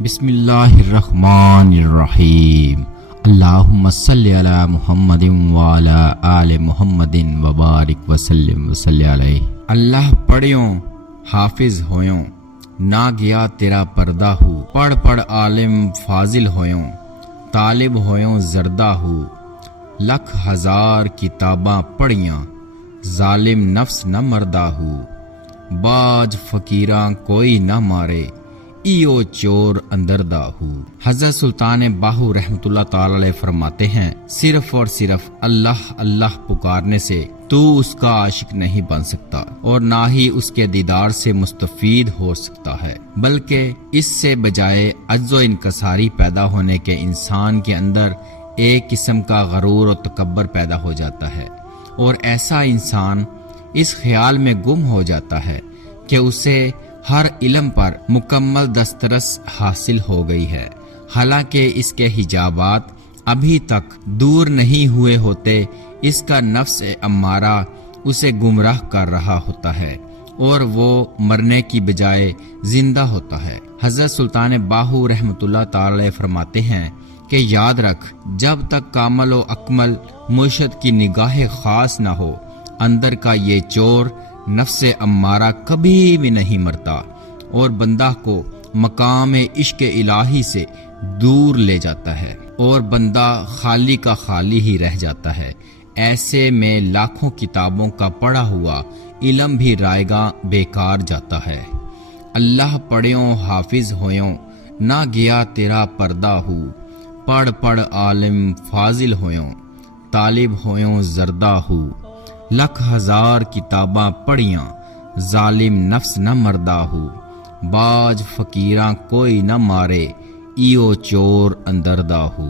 بسم اللہ الرحمن الرحیم اللہم صلی علی محمد وعلی آل محمد وبارک وسلم وصلی علیہ۔ اللہ پڑھیوں حافظ ہویوں، نہ گیا تیرا پردہ ہو، پڑھ پڑھ عالم فاضل ہویوں، طالب ہویوں زردہ ہو، لکھ ہزار کتاباں پڑھیاں، ظالم نفس نہ مردہ ہو، باج فقیراں کوئی نہ مارے، ایو چور اندر دا ہو۔ حضرت سلطان باہو رحمۃ اللہ تعالی علیہ فرماتے ہیں، صرف اور صرف اللہ اللہ پکارنے سے تو اس کا عاشق نہیں بن سکتا اور نہ ہی اس کے دیدار سے مستفید ہو سکتا ہے، بلکہ اس سے بجائے عجز و انکساری پیدا ہونے کے انسان کے اندر ایک قسم کا غرور و تکبر پیدا ہو جاتا ہے، اور ایسا انسان اس خیال میں گم ہو جاتا ہے کہ اسے ہر علم پر مکمل دسترس حاصل ہو گئی ہے، حالانکہ اس کے حجابات ابھی تک دور نہیں ہوئے ہوتے۔ اس کا نفس امارہ اسے گمراہ کر رہا ہوتا ہے اور وہ مرنے کی بجائے زندہ ہوتا ہے۔ حضرت سلطان باہو رحمۃ اللہ تعالی فرماتے ہیں کہ یاد رکھ، جب تک کامل و اکمل مرشد کی نگاہ خاص نہ ہو، اندر کا یہ چور نفس امارہ کبھی بھی نہیں مرتا اور بندہ کو مقام عشق الہی سے دور لے جاتا ہے اور بندہ خالی کا خالی ہی رہ جاتا ہے۔ ایسے میں لاکھوں کتابوں کا پڑھا ہوا علم بھی رائگاں بیکار جاتا ہے۔ اللہ پڑھیوں حافظ ہویوں، نہ گیا تیرا پردہ ہو، پڑھ پڑھ عالم فاضل ہویوں، طالب ہویوں زردہ ہو، لکھ ہزار کتاباں پڑھیاں، ظالم نفس نہ مردہ ہو، باج فقیراں کوئی نہ مارے، ایو چور اندر دا ہو۔